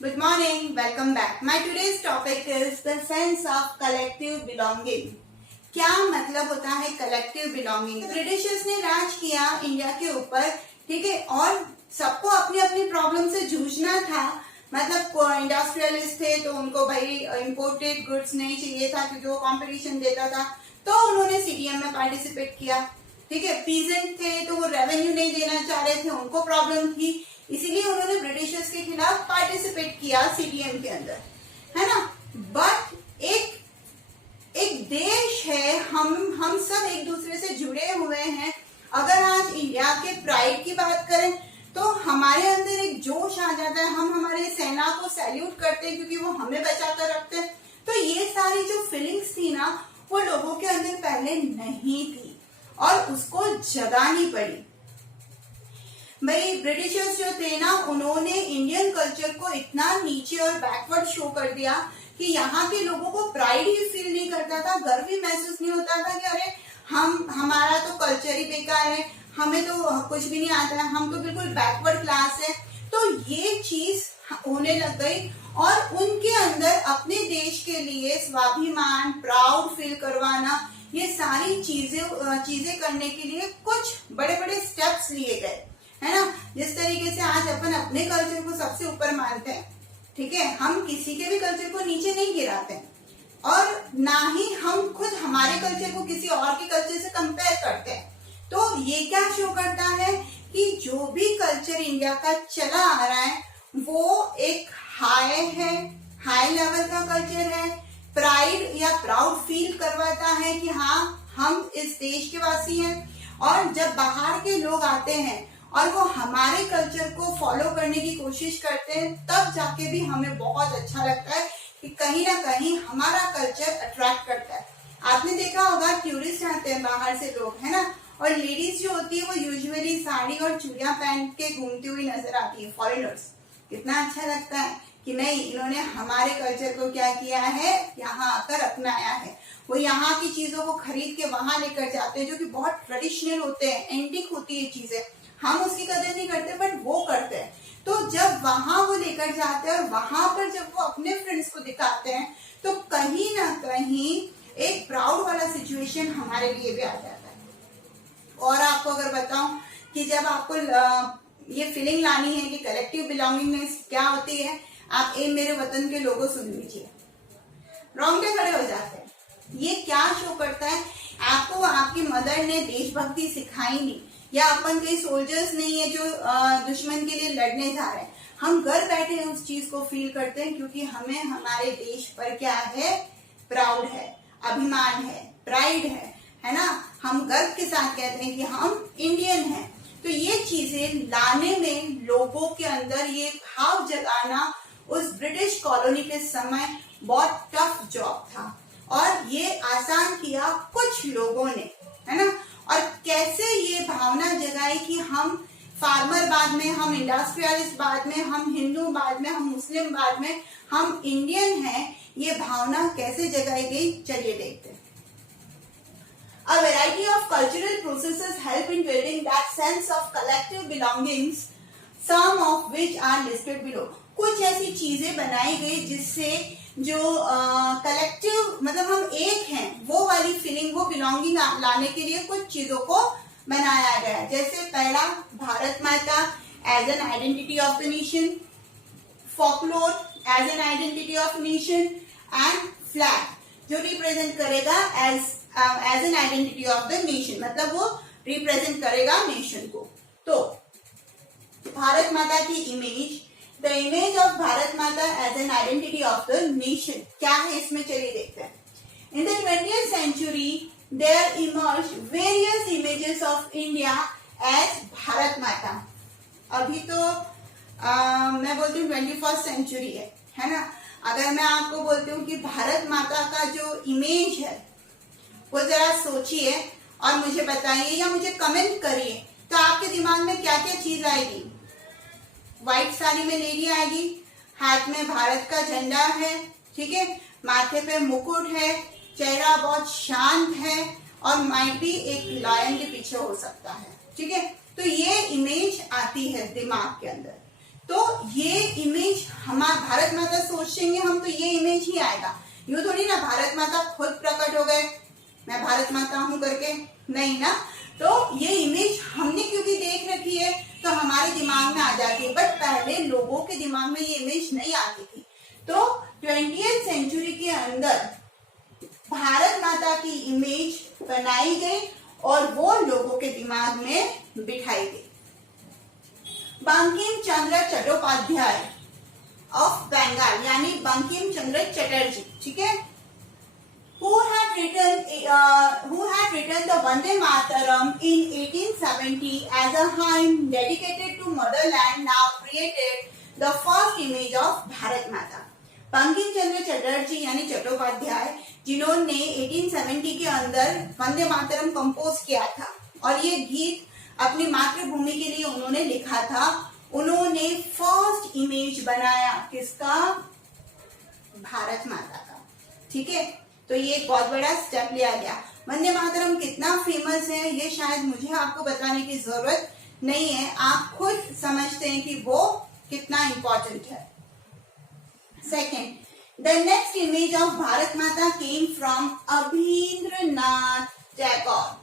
Good morning, welcome back. My today's topic is the sense of collective belonging. क्या मतलब होता है collective belonging? Britishers ने राज किया इंडिया के ऊपर, ठीक है, और सबको अपनी अपनी प्रॉब्लम से जूझना था। मतलब इंडस्ट्रियलिस्ट थे तो उनको भाई इंपोर्टेड गुड्स नहीं चाहिए था क्योंकि वो कंपटीशन देता था, तो उन्होंने सीडीएम में पार्टिसिपेट किया। ठीक है, पीजेंट थे तो वो रेवेन्यू नहीं देना चाह रहे थे, उनको प्रॉब्लम थी, इसीलिए उन्होंने ब्रिटिशर्स के खिलाफ पार्टिसिपेट किया सीडीएम के अंदर, है ना। बट एक देश है, हम सब एक दूसरे से जुड़े हुए हैं। अगर आज इंडिया के प्राइड की बात करें तो हमारे अंदर एक जोश आ जाता है, हम हमारे सेना को सैल्यूट करते हैं क्योंकि वो हमें बचा कर रखते हैं। तो ये सारी जो फीलिंग्स थी ना, वो लोगों के अंदर पहले नहीं थी और उसको जगानी पड़ी। भाई ब्रिटिशर्स जो थे ना, उन्होंने इंडियन कल्चर को इतना नीचे और बैकवर्ड शो कर दिया कि यहाँ के लोगों को प्राइड ही फील नहीं करता था, गर्व भी महसूस नहीं होता था कि अरे हमारा तो कल्चर ही बेकार है, हमें तो कुछ भी नहीं आता है, हम तो बिल्कुल बैकवर्ड क्लास है। तो ये चीज होने लग गई और उनके अंदर अपने देश के लिए स्वाभिमान, प्राउड फील करवाना, ये सारी चीजें करने के लिए कुछ बड़े बड़े स्टेप्स लिए गए, है ना। जिस तरीके से आज अपन अपने कल्चर को सबसे ऊपर मानते हैं, ठीक है, हम किसी के भी कल्चर को नीचे नहीं गिराते और ना ही हम खुद हमारे कल्चर को किसी और के कल्चर से कंपेयर करते हैं। तो ये क्या शो करता है कि जो भी कल्चर इंडिया का चला आ रहा है वो एक हाई लेवल का कल्चर है, प्राइड या प्राउड फील करवाता है कि हाँ हम इस देश के वासी हैं। और जब बाहर के लोग आते हैं और वो हमारे कल्चर को फॉलो करने की कोशिश करते हैं, तब जाके भी हमें बहुत अच्छा लगता है कि कहीं ना कहीं हमारा कल्चर अट्रैक्ट करता है। आपने देखा होगा टूरिस्ट आते हैं बाहर से लोग, है ना, और लेडीज जो होती है वो यूजुअली साड़ी और चूड़ियां पहन के घूमती हुई नजर आती है, फॉरेनर्स। कितना अच्छा लगता है कि नहीं, इन्होंने हमारे कल्चर को क्या किया है, यहाँ आकर अपनाया है। वो यहाँ की चीजों को खरीद के वहां लेकर जाते हैं जो कि बहुत ट्रेडिशनल होते हैं, एंटीक होती है चीजें, हम उसकी कदर नहीं करते बट वो करते हैं। तो जब वहां वो लेकर जाते हैं और वहां पर जब वो अपने फ्रेंड्स को दिखाते हैं तो कहीं ना कहीं एक प्राउड वाला सिचुएशन हमारे लिए भी आ जाता है। और आपको अगर बताऊं कि जब आपको ये फीलिंग लानी है कि कलेक्टिव बिलोंगिंगनेस क्या होती है, आप ए मेरे वतन के लोगों सुन लीजिए, रोंगटे खड़े हो जाते हैं। ये क्या शो करता है, आपको आपकी मदर ने देशभक्ति सिखाई नहीं, या अपन कोई सोल्जर्स नहीं है जो दुश्मन के लिए लड़ने जा रहे हैं। हम घर बैठे उस चीज को फील करते हैं क्योंकि हमें हमारे देश पर क्या है, प्राउड है, अभिमान है, प्राइड है ना। हम गर्व के साथ कहते हैं कि हम इंडियन हैं। तो ये चीजें लाने में लोगों के अंदर ये भाव जगाना उस ब्रिटिश कॉलोनी के समय बहुत टफ जॉब था और ये आसान किया कुछ लोगों ने, है ना। और कैसे ये भावना जगाई कि हम फार्मर बाद में, हम इंडस्ट्रियलिस्ट बाद में, हम हिंदू बाद में, हम मुस्लिम बाद में, हम इंडियन हैं, ये भावना कैसे जगाई गई, चलिए देखते हैं। A variety of cultural processes help in building that sense of collective belongings, some of which are listed below. कुछ ऐसी चीजें बनाई गई जिससे जो कलेक्टिव मतलब हम एक हैं वो वाली फीलिंग, वो बिलोंगिंग लाने के लिए कुछ चीजों को बनाया गया। जैसे पहला, Bharat Mata as an identity of the nation, folklore as an identity of nation and flag जो रिप्रेजेंट करेगा as an identity of the nation, मतलब वो रिप्रेजेंट करेगा नेशन को। तो भारत माता की image, the image of Bharat Mata as an identity of the nation क्या है, इसमें चलिए देखते हैं। In the 20th century there emerged various images of India as Bharat Mata. अभी तो मैं बोलती हूँ 21st century है ना। अगर मैं आपको बोलती हूँ कि भारत माता का जो इमेज है वो जरा सोचिए और मुझे बताइए या मुझे कमेंट करिए, तो आपके दिमाग में क्या क्या चीज आएगी। व्हाइट साड़ी में लेडी आएगी, हाथ में भारत का झंडा है, ठीक है, माथे पे मुकुट है, चेहरा बहुत शांत है और माइट भी एक लायन के पीछे हो सकता है, ठीक है। तो ये इमेज आती है दिमाग के अंदर। तो ये इमेज हमारा भारत माता सोचेंगे हम तो ये इमेज ही आएगा। यूं थोड़ी ना भारत माता खुद प्रकट हो गए मैं भारत माता हूं करके, नहीं ना। तो ये इमेज हमने क्योंकि देख रखी है तो हमारे दिमाग में आ जाती है, बट पहले लोगों के दिमाग में ये इमेज नहीं आती थी। तो 20th सेंचुरी के अंदर भारत माता की इमेज बनाई गई और वो लोगों के दिमाग में बिठाई गई। बंकिम चंद्र चट्टोपाध्याय ऑफ बंगाल यानी बंकिम चंद्र चटर्जी, ठीक है, who had written the Vande Mataram in 1870 as a hymn dedicated to motherland, now created the first image of Bharat Mata। Bankim Chandra Chatterjee यानी चट्टोपाध्याय जिन्होंने 1870 के अंदर वंदे मातरम कंपोज किया था और ये गीत अपनी मातृभूमि के लिए उन्होंने लिखा था। उन्होंने फर्स्ट इमेज बनाया किसका? भारत माता का, ठीक है। तो ये एक बहुत बड़ा स्टेप लिया गया। वंदे मातरम कितना फेमस है ये शायद मुझे आपको बताने की जरूरत नहीं है, आप खुद समझते हैं कि वो कितना इंपॉर्टेंट है। Second, the next image of Bharat Mata came from Abanindranath Tagore.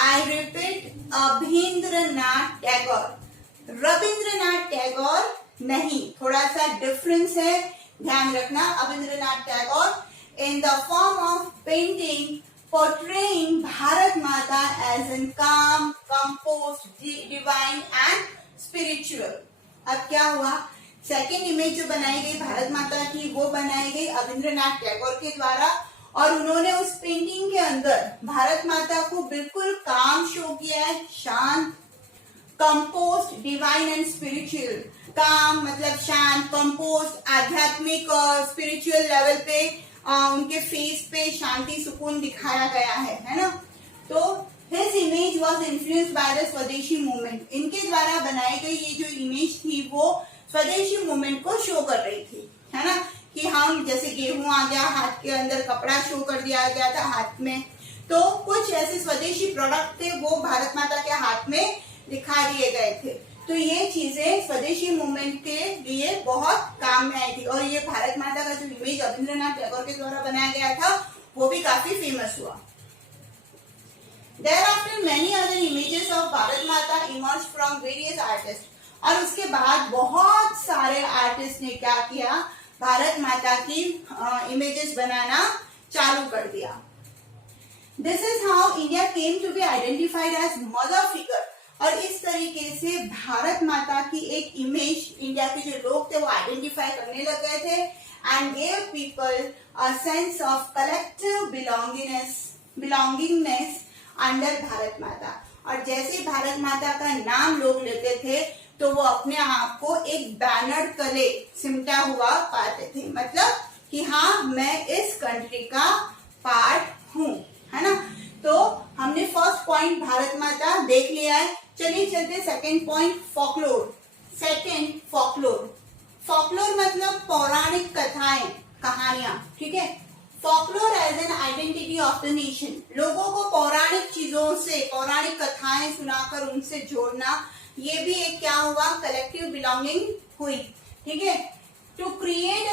I repeat, Abanindranath Tagore, Rabindranath Tagore नहीं, थोड़ा सा डिफरेंस है, ध्यान रखना। अभिंद्रनाथ Tagore in the form of painting portraying Bharat Mata as in calm, composed, divine and spiritual। अब क्या हुआ? सेकेंड इमेज जो बनाई गई भारत माता की वो बनाई गई अभिंद्रनाथ टैगोर के द्वारा और उन्होंने उस पेंटिंग के अंदर भारत माता को बिल्कुल काम शो किया है, शांत, कंपोस्ट, डिवाइन एंड स्पिरिचुअल। काम मतलब शांत, कंपोस्ट आध्यात्मिक और स्पिरिचुअल लेवल पे उनके फेस पे शांति सुकून दिखाया गया है ना। तो his image was influenced by the swadeshi movement. इनके द्वारा बनाई गई ये जो इमेज थी वो स्वदेशी मूवमेंट को शो कर रही थी, है ना, कि हम जैसे गेहूं आ गया, हाथ के अंदर कपड़ा शो कर दिया गया था हाथ में, तो कुछ ऐसे स्वदेशी प्रोडक्ट थे वो भारत माता के हाथ में दिखा दिए गए थे। तो ये चीजें स्वदेशी मूवमेंट के लिए बहुत काम में आई थी और ये भारत माता का जो इमेज रविंद्रनाथ टैगोर के द्वारा बनाया गया था वो भी काफी फेमस हुआ। Thereafter many other images of Bharat माता emerged from various artists। और उसके बाद बहुत सारे आर्टिस्ट ने क्या किया? भारत माता की इमेजेस बनाना चालू कर दिया। This is how India came to be identified as mother figure। और इस तरीके से भारत माता की एक इमेज इंडिया के जो लोग थे वो आइडेंटिफाई करने लग गए थे and gave people a sense of collective belongingness under Bharat माता। और जैसे भारत माता का नाम लोग लेते थे तो वो अपने आप को एक बैनर तले सिमटा हुआ पाते थे, मतलब कि हाँ मैं इस कंट्री का पार्ट हूँ, है ना। तो हमने फर्स्ट पॉइंट भारत माता देख लिया है। चलिए चलते second point, folklore. Second, folklore. Folklore मतलब पौराणिक कथाएं, कहानियां, ठीक है। Folklore as an identity of the nation. लोगों को पौराणिक चीजों से, पौराणिक कथाएं सुनाकर उनसे जोड़ना, ये भी एक क्या हुआ? कलेक्टिव बिलोंगिंग हुई, ठीक है। To create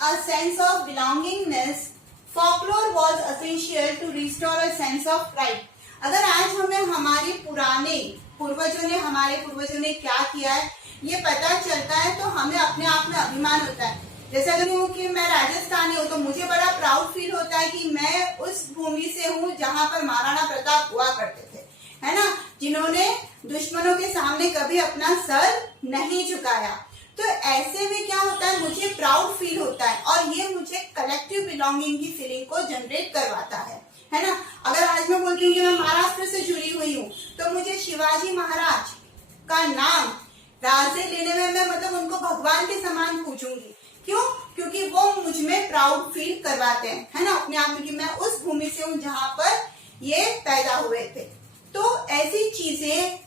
a sense of belongingness, folklore was essential to restore a sense of pride। अगर आज हमें हमारे पुराने हमारे पूर्वजों ने क्या किया है ये पता चलता है तो हमें अपने आप में अभिमान होता है। जैसे अगर हूँ कि मैं राजस्थानी हूँ तो मुझे बड़ा प्राउड फील होता है कि मैं उस भूमि से हूँ जहाँ पर महाराणा प्रताप हुआ करते थे, है ना, जिन्होंने दुश्मनों के सामने कभी अपना सर नहीं झुकाया। तो ऐसे में क्या होता है, मुझे प्राउड फील होता है और ये मुझे कलेक्टिव बिलोंगिंग की फीलिंग को जनरेट करवाता है ना। अगर आज मैं बोलती हूँ कि मैं महाराष्ट्र से जुड़ी हुई हूँ तो मुझे शिवाजी महाराज का नाम राज्य लेने में मैं मतलब उनको भगवान के समान पूछूंगी। क्यों? क्योंकि वो मुझ में प्राउड फील करवाते हैं, है ना, अपने आप में कि मैं उस भूमि से हूँ जहाँ पर ये पैदा हुए थे। तो ऐसी चीजें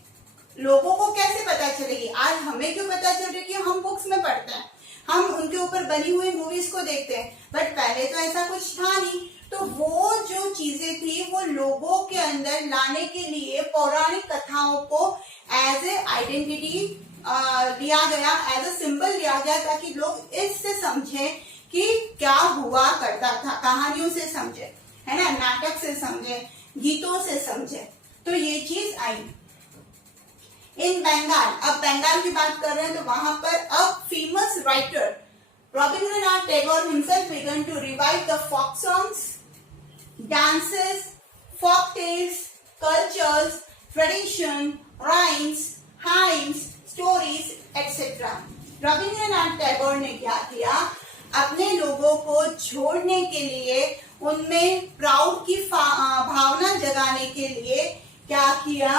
लोगों को कैसे पता चलेगी? आज हमें क्यों पता चल रही है कि हम बुक्स में पढ़ते हैं, हम उनके ऊपर बनी हुई मूवीज को देखते हैं, बट पहले तो ऐसा कुछ था नहीं। तो वो जो चीजें थी वो लोगों के अंदर लाने के लिए पौराणिक कथाओं को एज ए आइडेंटिटी लिया गया, एज ए सिंबल लिया गया, ताकि लोग इससे समझे कि क्या हुआ करता था, कहानियों से समझे, है ना, नाटक से समझे, गीतों से समझे। तो ये चीज आई। इन बंगाल, अब बंगाल की बात कर रहे हैं तो वहां पर अब famous writer Rabindranath Tagore himself began to revive the folk songs, dances, folk tales, cultures, tradition, rhymes, hymns, stories, etc. Rabindranath Tagore ने क्या किया, अपने लोगों को जोड़ने के लिए, उनमें प्राउड की भावना जगाने के लिए क्या किया,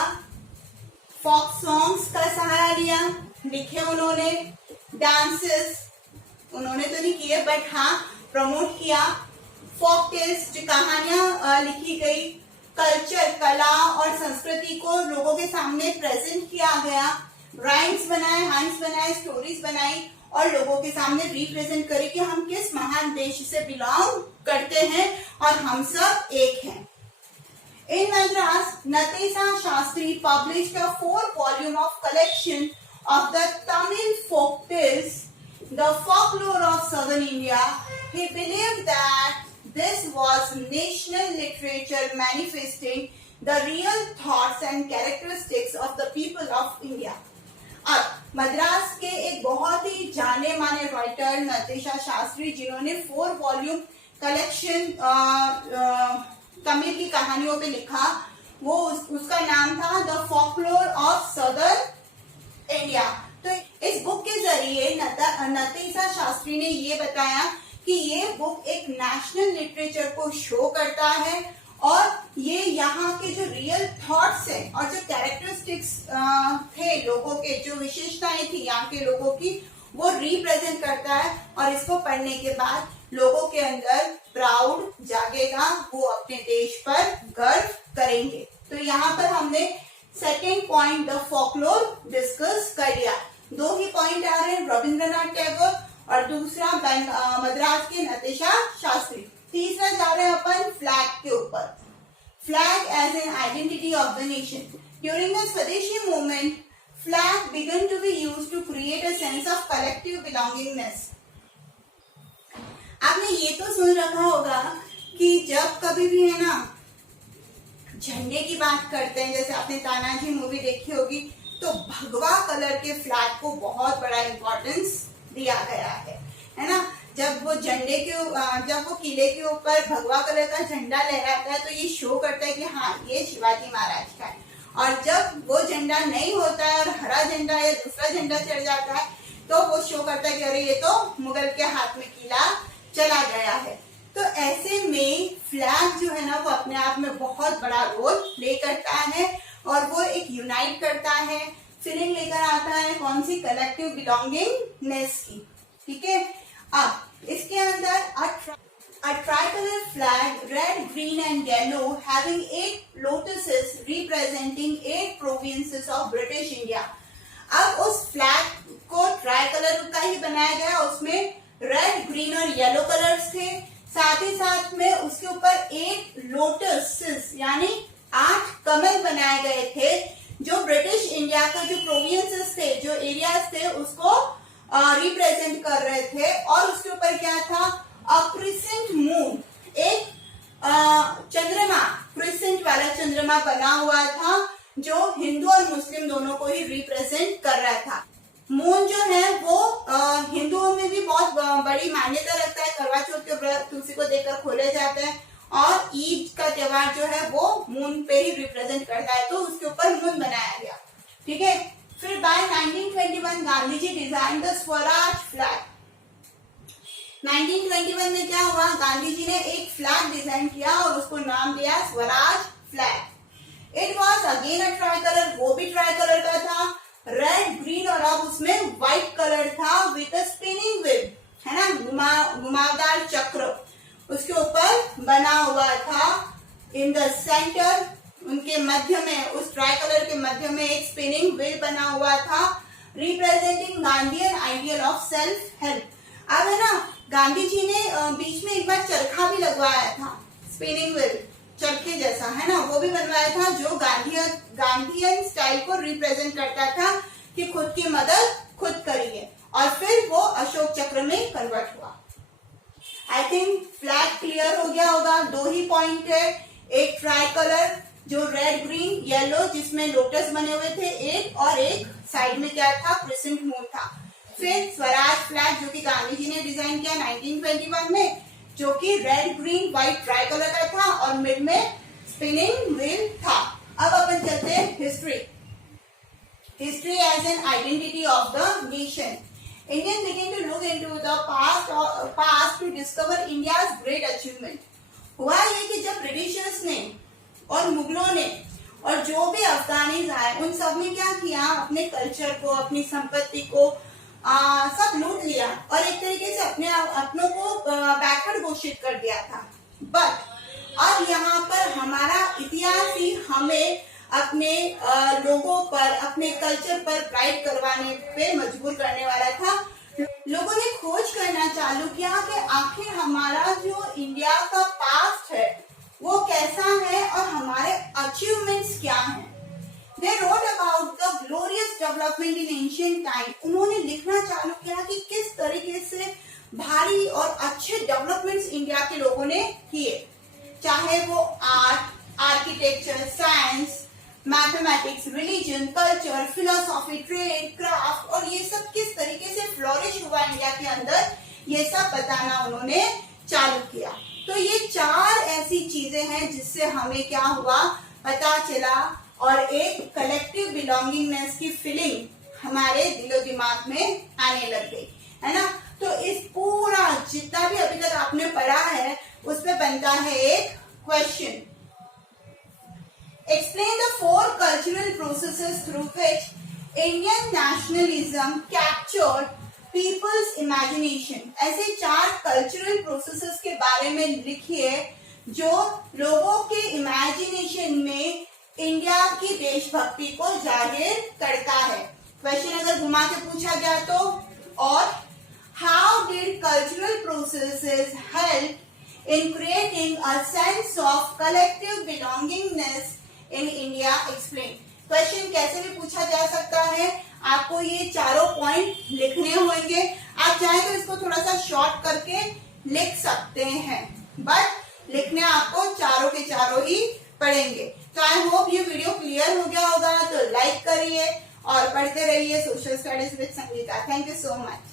फोक सॉन्ग्स का सहारा लिया, लिखे उन्होंने, डांसेस उन्होंने तो नहीं किए बट हाँ प्रमोट किया, फोक टेल्स जो कहानियां लिखी गई, कल्चर, कला और संस्कृति को लोगों के सामने प्रेजेंट किया गया, राइम्स बनाए, हाइम्स बनाए, स्टोरीज बनाई और लोगों के सामने रिप्रेजेंट करे कि हम किस महान देश से बिलोंग करते हैं और हम सब एक हैं। In Madras, Natesa Shastri published a 4-volume of collection of the Tamil folk tales, the folklore of southern India. He believed that this was national literature manifesting the real thoughts and characteristics of the people of India. अब मद्रास के एक बहुत ही जाने माने writer नतेशा Shastri, जिन्होंने 4-वॉल्यूम collection Tamil की कहानियों पे लिखा, वो उसका नाम था the folklore of southern India. तो इस बुक के जरिए नतेशा शास्त्री ने ये बताया कि ये बुक एक नेशनल लिटरेचर को शो करता है और ये यहाँ के जो रियल थॉट्स है और जो कैरेक्टरिस्टिक्स थे लोगों के, जो विशेषताएं थी यहाँ के लोगों की, वो रिप्रेजेंट करता है। और इसको पढ़ने के बाद लोगों के अंदर प्राउड जागेगा, वो अपने देश पर गर्व करेंगे। तो यहाँ पर हमने second point the folklore discuss कर लिया। 2 ही पॉइंट आ रहे हैं, रविंद्रनाथ टैगोर और दूसरा मद्रास के नतेशा शास्त्री। तीसरा जा रहे हैं अपन फ्लैग के ऊपर। Flag as an identity of the nation. During the swadeshi movement, flag began to be used to create a sense of collective belongingness. आपने ये तो सुन रखा होगा कि जब कभी भी है ना झंडे की बात करते हैं, जैसे आपने तानाजी मूवी देखी होगी, तो भगवा कलर के फ्लैग को बहुत बड़ा इम्पोर्टेंस दिया गया है ना। जब वो झंडे के जब वो किले के ऊपर भगवा कलर का झंडा लहराता है तो ये शो करता है कि हाँ ये शिवाजी महाराज का है। और जब वो झंडा नहीं होता है और हरा झंडा या दूसरा झंडा चढ़ जाता है तो वो शो करता है कि अरे ये तो मुगल के हाथ में किला चला गया है। तो ऐसे में फ्लैग जो है ना वो अपने आप में बहुत बड़ा रोल प्ले करता है और वो एक यूनाइट करता है, फीलिंग लेकर आता है कौन सी, कलेक्टिव बिलोंगिंगनेस की। ठीक है, अब इसके अंदर a tricolor flag, red, green and yellow, having 8 lotuses representing 8 provinces of British India. अब उस फ्लैग को ट्राइकलर का ही बनाया गया, उसमें रेड, ग्रीन और येलो कलर्स थे, साथ ही साथ में उसके ऊपर 8 लोटस यानी 8 कमल बनाए गए थे, जो ब्रिटिश इंडिया का जो प्रोविंसेस थे, जो एरियाज थे, उसको रिप्रेजेंट कर रहे थे। और उसके ऊपर क्या था, क्रिसेंट मून, एक चंद्रमा, क्रिसेंट वाला चंद्रमा बना हुआ था जो हिंदू और मुस्लिम दोनों को ही रिप्रेजेंट कर रहा था। मून जो है वो हिंदुओं में भी बहुत बड़ी मान्यता रखता है। करवा चौथ के व्रत तुलसी को देखकर खोले जाते हैं और ईद का त्योहार जो है वो मून पे ही रिप्रेजेंट करता है, तो उसके ऊपर मून बनाया गया। ठीक है, फिर by 1921 Gandhi ji design the Swaraj flag. 1921 में क्या हुआ, गांधी जी ने एक फ्लैग डिजाइन किया और उसको नाम दिया Swaraj flag. It was again a try colour, वो भी ट्राई कलर का था, रेड, ग्रीन और अब उसमें व्हाइट कलर था विद अ स्पिनिंग व्हील, है ना, घुमावदार चक्र उसके ऊपर बना हुआ था। इन द सेंटर, उनके मध्य में, उस ट्राई कलर के मध्य में एक स्पिनिंग व्हील बना हुआ था, representing Gandhian ideal of self help. अब है ना, गांधी जी ने बीच में एक बार चरखा भी लगवाया था, स्पिनिंग व्हील, चरखे जैसा, है ना, वो भी बनवाया था, जो गांधीयन स्टाइल को रिप्रेजेंट करता था कि खुद की मदद खुद करिए, और फिर वो अशोक चक्र में कन्वर्ट हुआ। आई थिंक फ्लैग क्लियर हो गया होगा। 2 ही पॉइंट है, एक ट्राई कलर जो रेड ग्रीन येलो जिसमें लोटस बने हुए थे एक, और एक साइड में क्या था, क्रिसेंट मून था। फिर स्वराज फ्लैग जो कि गांधी जी ने डिजाइन किया 1921 में, जो कि red green white try colour का था, और मिड में स्पिनिंग व्हील था। अब अपन चलते हैं history as an identity of the nation. Indians begin to look into the past to discover India's great achievement. हुआ ये कि जब ब्रिटिशर्स ने और मुगलों ने और जो भी अफगानीज आए, उन सब ने क्या किया, अपने कल्चर को, अपनी संपत्ति को सब लूट लिया और एक तरीके से अपनों को बैकवर्ड घोषित कर दिया था। बट अब यहाँ पर हमारा इतिहास ही हमें अपने लोगों पर, अपने कल्चर पर प्राइड करवाने पे मजबूर करने वाला था। लोगों ने खोज करना चालू किया कि आखिर हमारा जो इंडिया का पास्ट है वो कैसा है और हमारे अचीवमेंट्स क्या हैं। They wrote about the glorious development in ancient time. उन्होंने लिखना चालू किया कि किस तरीके से भारी और अच्छे डेवलपमेंट्स इंडिया के लोगों ने किए, चाहे वो art, architecture, science, mathematics, religion, culture, philosophy, trade, craft, और ये सब किस तरीके से फ्लोरिश हुआ इंडिया के अंदर, ये सब बताना उन्होंने चालू किया। तो ये 4 ऐसी चीजें हैं जिससे हमें क्या हुआ, पता चला, और एक कलेक्टिव बिलोंगिंगनेस की फीलिंग हमारे दिलो दिमाग में आने लग गई, है ना। तो इस पूरा जितना भी अभी तक आपने पढ़ा है उस पे बनता है एक question. Explain the 4 cultural processes through which Indian nationalism captured people's imagination. ऐसे 4 cultural processes के बारे में लिखिए जो लोगों के इमेजिनेशन में इंडिया की देशभक्ति को जाहिर करता है। क्वेश्चन अगर घुमा के पूछा गया तो, और how did cultural processes help in creating a sense of collective belongingness in India explain. Question कैसे भी पूछा जा सकता है, आपको ये 4 पॉइंट लिखने होंगे। आप चाहे तो इसको थोड़ा सा शॉर्ट करके लिख सकते हैं, बट लिखने आपको 4 के 4 ही पड़ेंगे। तो आई होप ये वीडियो क्लियर हो गया होगा। तो लाइक करिए और पढ़ते रहिए social studies with Sangeeta. Thank you so much.